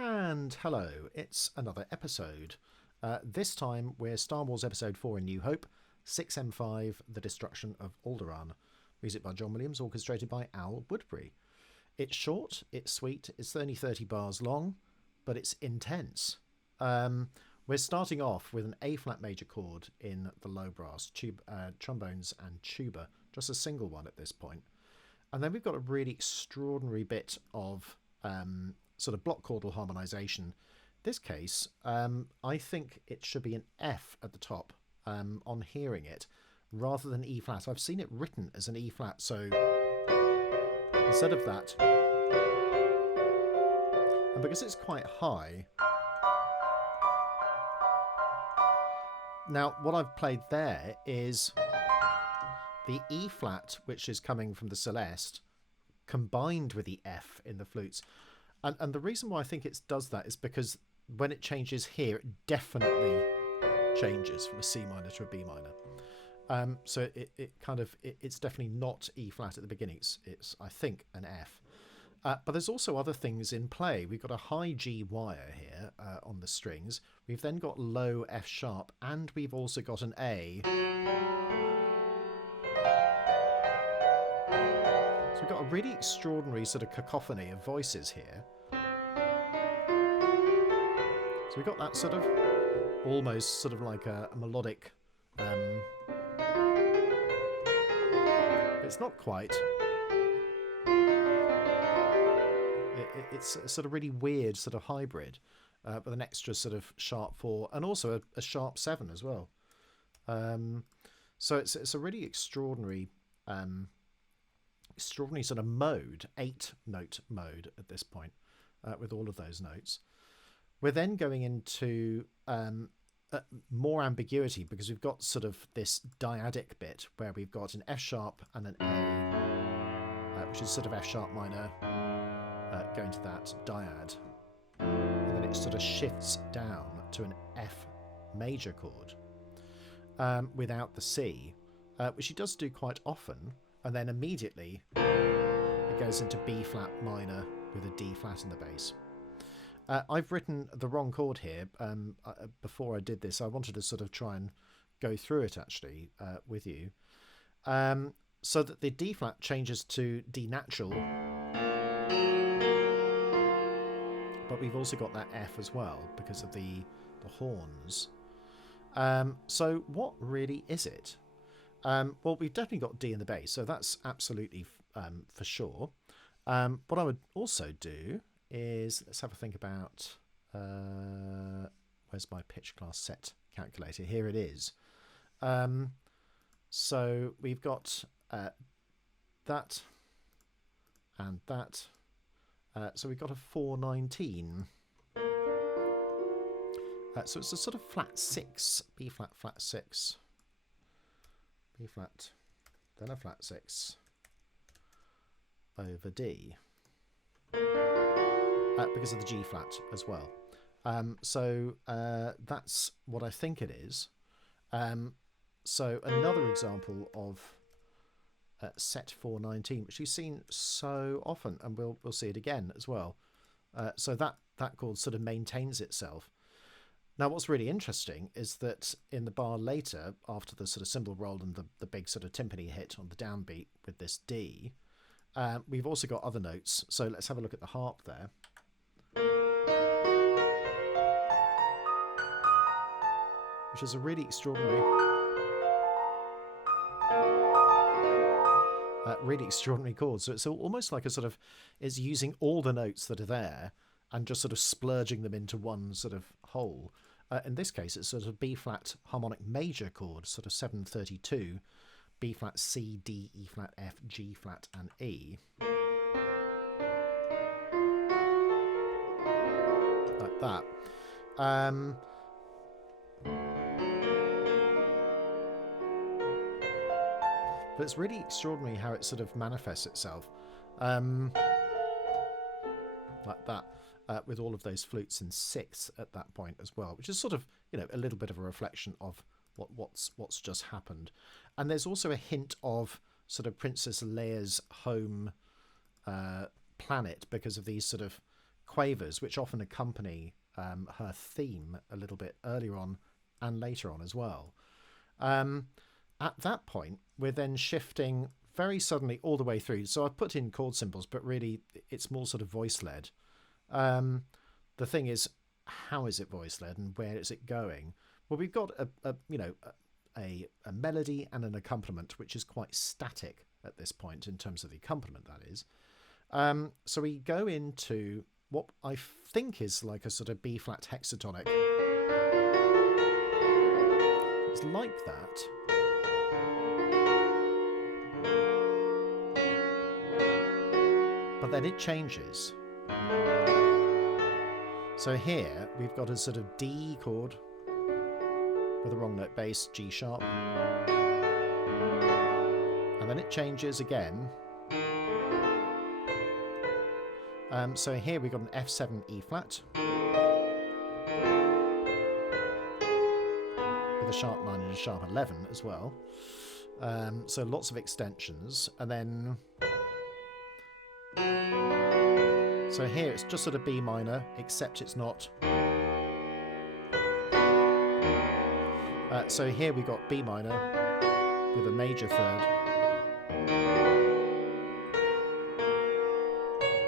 And hello, it's another episode. This time we're Star Wars Episode 4 in New Hope, 6M5, The Destruction of Alderaan. Music by John Williams, orchestrated by Al Woodbury. It's short, it's sweet, it's only 30 bars long, but it's intense. We're starting off with an A-flat major chord in the low brass, trombones and tuba, just a single one at this point. And then we've got a really extraordinary bit of sort of block chordal harmonization. This case, I think it should be an F at the top on hearing it, rather than E flat. I've seen it written as an E flat, so instead of that, and because it's quite high, now what I've played there is the E flat, which is coming from the Celeste, combined with the F in the flutes. And the reason why I think it does that is because when it changes here, it definitely changes from a C minor to a B minor. So it's definitely not E flat at the beginning. It's I think an F. But there's also other things in play. We've got a high G wire here on the strings. We've then got low F sharp, and we've also got an A. So we've got a really extraordinary sort of cacophony of voices here. So we've got that sort of almost sort of like a melodic, it's not quite. It's a sort of really weird sort of hybrid with an extra sort of sharp 4 and also a sharp 7 as well. So it's a really extraordinary sort of mode, 8-note mode at this point, with all of those notes. We're then going into more ambiguity because we've got sort of this dyadic bit where we've got an F sharp and an A, which is sort of F sharp minor, going to that dyad, and then it sort of shifts down to an F major chord without the C, which it does do quite often. And then immediately it goes into B flat minor with a D flat in the bass. I've written the wrong chord here. Before I did this, I wanted to sort of try and go through it actually with you. So that the D flat changes to D natural, but we've also got that F as well because of the horns. So what really is it? Well, we've definitely got D in the bass, so that's absolutely for sure. What I would also do is, let's have a think about, where's my pitch class set calculator? Here it is. So we've got that and that. So we've got a 419. So it's a sort of flat 6, B flat, flat 6. B flat, then a flat 6 over D, because of the G flat as well. So that's what I think it is. So another example of set 419, which you've seen so often, and we'll see it again as well. So that chord sort of maintains itself. Now, what's really interesting is that in the bar later, after the sort of cymbal roll and the big sort of timpani hit on the downbeat with this D, we've also got other notes. So let's have a look at the harp there. Which is a really extraordinary, chord. So it's almost like a sort of, is using all the notes that are there and just sort of splurging them into one sort of whole. In this case, it's sort of B flat harmonic major chord, sort of 732, B flat, C, D, E flat, F, G flat, and E. Like that. But it's really extraordinary how it sort of manifests itself. Like that. With all of those flutes in 6 at that point as well, which is sort of, a little bit of a reflection of what's just happened. And there's also a hint of sort of Princess Leia's home planet because of these sort of quavers, which often accompany her theme a little bit earlier on and later on as well. At that point, we're then shifting very suddenly all the way through. So I've put in chord symbols, but really it's more sort of voice-led. The thing is, how is it voice-led and where is it going? Well, we've got a melody and an accompaniment, which is quite static at this point in terms of the accompaniment, that is. So we go into what I think is like a sort of B-flat hexatonic. It's like that. But then it changes. So here we've got a sort of D chord with a wrong note bass, G sharp. And then it changes again. So here we've got an F7 E flat with a sharp 9 and a sharp 11 as well. So lots of extensions. And then so here it's just sort of B minor, except it's not. So here we've got B minor with a major third,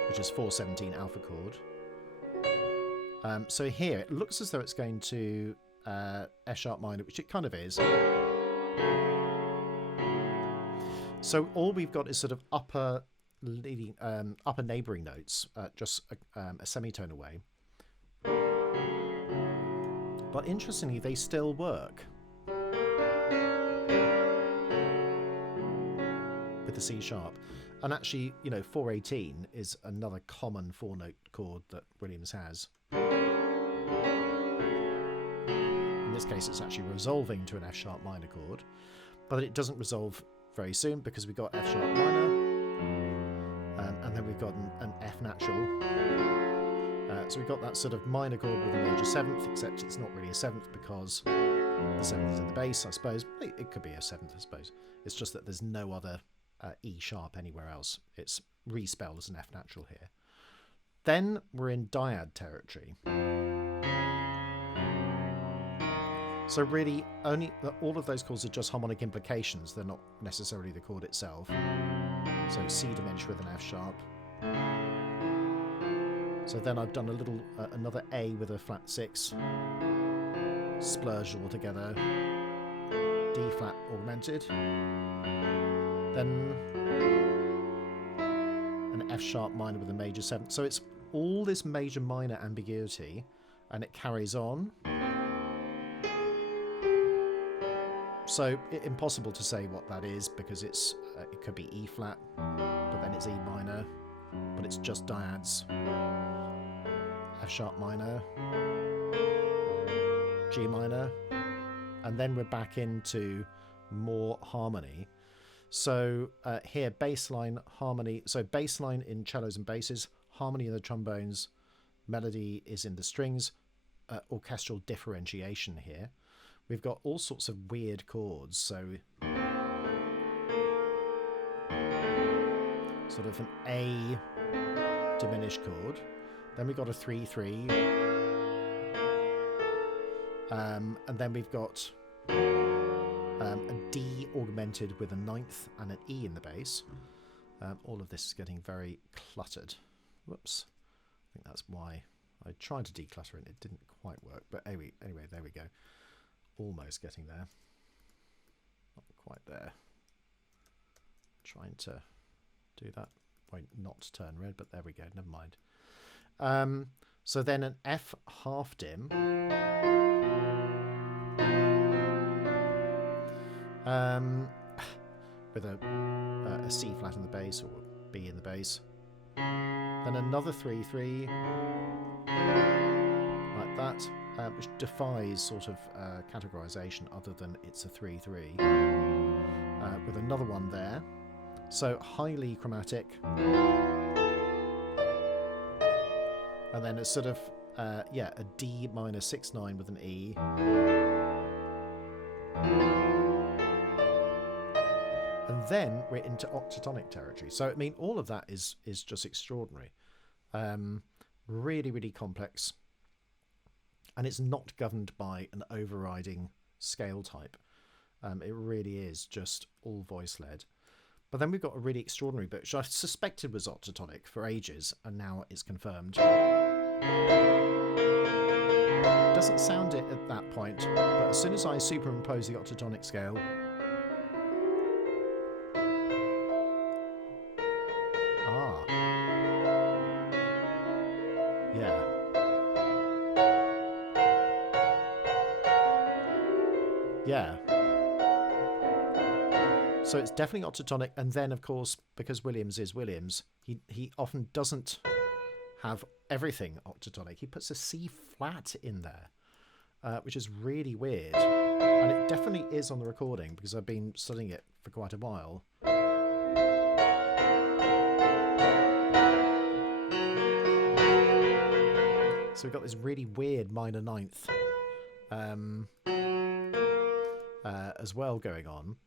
which is 417 alpha chord. So here it looks as though it's going to F sharp minor, which it kind of is. So all we've got is sort of upper neighbouring notes, just a semitone away. But interestingly, they still work with the C sharp. And actually, 418 is another common 4-note chord that Williams has. In this case, it's actually resolving to an F sharp minor chord, but it doesn't resolve very soon because we've got F sharp minor, and then we've got an F natural. So we've got that sort of minor chord with a major 7th, except it's not really a 7th because the 7th is in the bass, I suppose. It could be a 7th, I suppose. It's just that there's no other E sharp anywhere else. It's respelled as an F natural here. Then we're in dyad territory. So really, all of those chords are just harmonic implications. They're not necessarily the chord itself. So C diminished with an F sharp. So then I've done another A with a flat 6, splurged all together, D flat augmented, then an F sharp minor with a major 7. So it's all this major minor ambiguity, and it carries on. So impossible to say what that is because it could be E flat, but then it's E minor, but it's just dyads. F sharp minor, G minor, and then we're back into more harmony. So here, bassline, harmony. So bassline in cellos and basses, harmony in the trombones, melody is in the strings, orchestral differentiation here. We've got all sorts of weird chords. So sort of an A diminished chord. Then we've got a 3-3. And then we've got a D augmented with a 9th and an E in the bass. All of this is getting very cluttered. Whoops. I think that's why I tried to declutter it. It didn't quite work. But anyway, there we go. Almost getting there. Not quite there. Trying to do that. Won't not turn red, but there we go. Never mind. So then an F half dim. With a C flat in the bass or B in the bass. Then another 3-3 like that, which defies sort of categorization other than it's a 3-3. With another one there. So highly chromatic. And then a sort of, a D minor 6-9 with an E. And then we're into octatonic territory. So, I mean, all of that is just extraordinary. Really, really complex. And it's not governed by an overriding scale type. It really is just all voice led. But then we've got a really extraordinary bit, which I suspected was octatonic for ages, and now it's confirmed. Doesn't sound it at that point, but as soon as I superimpose the octatonic scale, yeah. Yeah. So it's definitely octatonic, and then of course, because Williams is Williams, he often doesn't have everything octatonic. He puts a C flat in there, which is really weird. And it definitely is on the recording because I've been studying it for quite a while. So we've got this really weird minor ninth as well going on.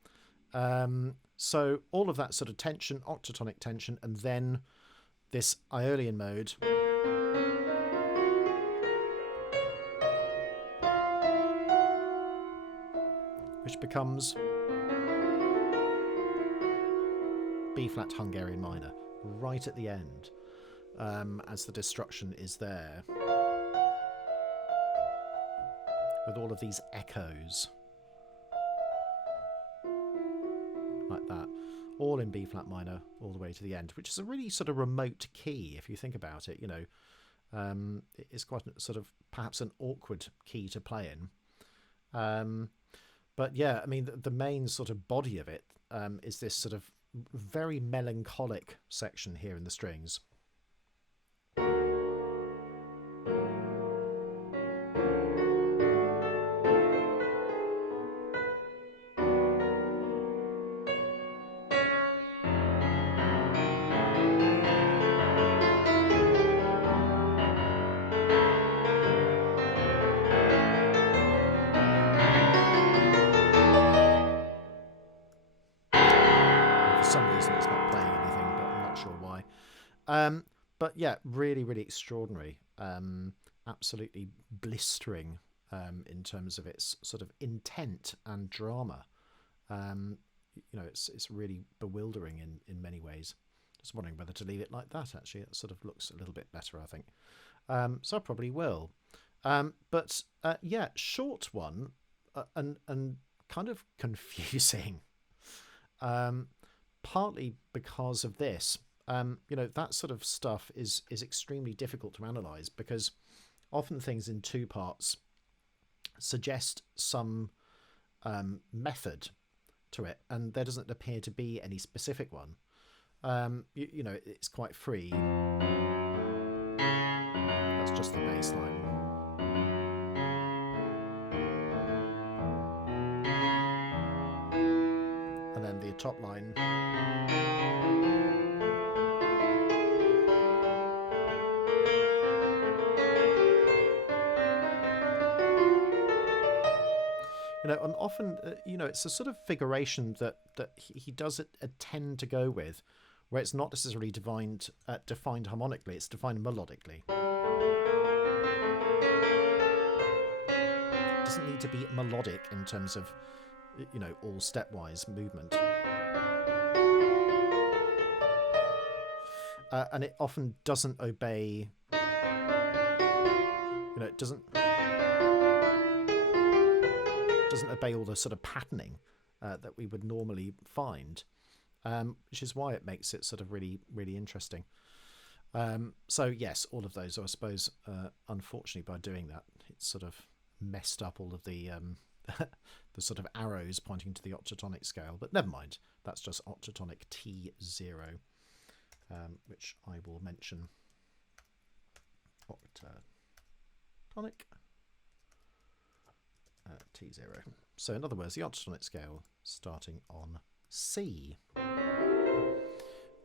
So all of that sort of tension, octatonic tension, and then this Aeolian mode, which becomes B flat Hungarian minor right at the end, as the destruction is there with all of these echoes like that, all in B flat minor all the way to the end, which is a really sort of remote key if you think about it. You know, it's quite sort of perhaps an awkward key to play in. But yeah, I mean, the main sort of body of it is this sort of very melancholic section here in the strings. But yeah, really, really extraordinary. Absolutely blistering in terms of its sort of intent and drama. You know, it's really bewildering in many ways. Just wondering whether to leave it like that, actually. It sort of looks a little bit better, I think. So I probably will. But yeah, short one and kind of confusing. Partly because of this. You know, that sort of stuff is extremely difficult to analyze because often things in two parts suggest some method to it, and there doesn't appear to be any specific one. You know, it's quite free. That's just the bass line. And then the top line. You know, and often, you know, it's a sort of figuration that he does tend to go with, where it's not necessarily defined harmonically, it's defined melodically. It doesn't need to be melodic in terms of, you know, all stepwise movement. And it often doesn't obey, you know, it doesn't obey all the sort of patterning that we would normally find, which is why it makes it sort of really, really interesting. So yes, all of those, I suppose, unfortunately by doing that, it's sort of messed up all of the the sort of arrows pointing to the octatonic scale, but never mind, that's just octatonic T0, which I will mention. Octatonic T0. So in other words, the octatonic scale starting on C,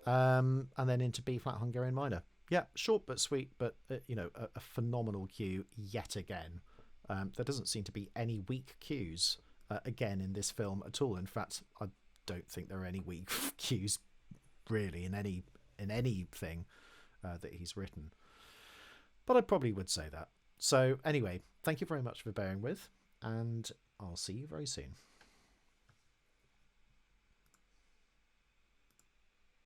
and then into B flat Hungarian minor. Yeah, short but sweet, but you know, a phenomenal cue yet again. There doesn't seem to be any weak cues again in this film at all. In fact, I don't think there are any weak cues really in anything that he's written. but I probably would say that. So anyway, thank you very much for bearing with, and I'll see you very soon.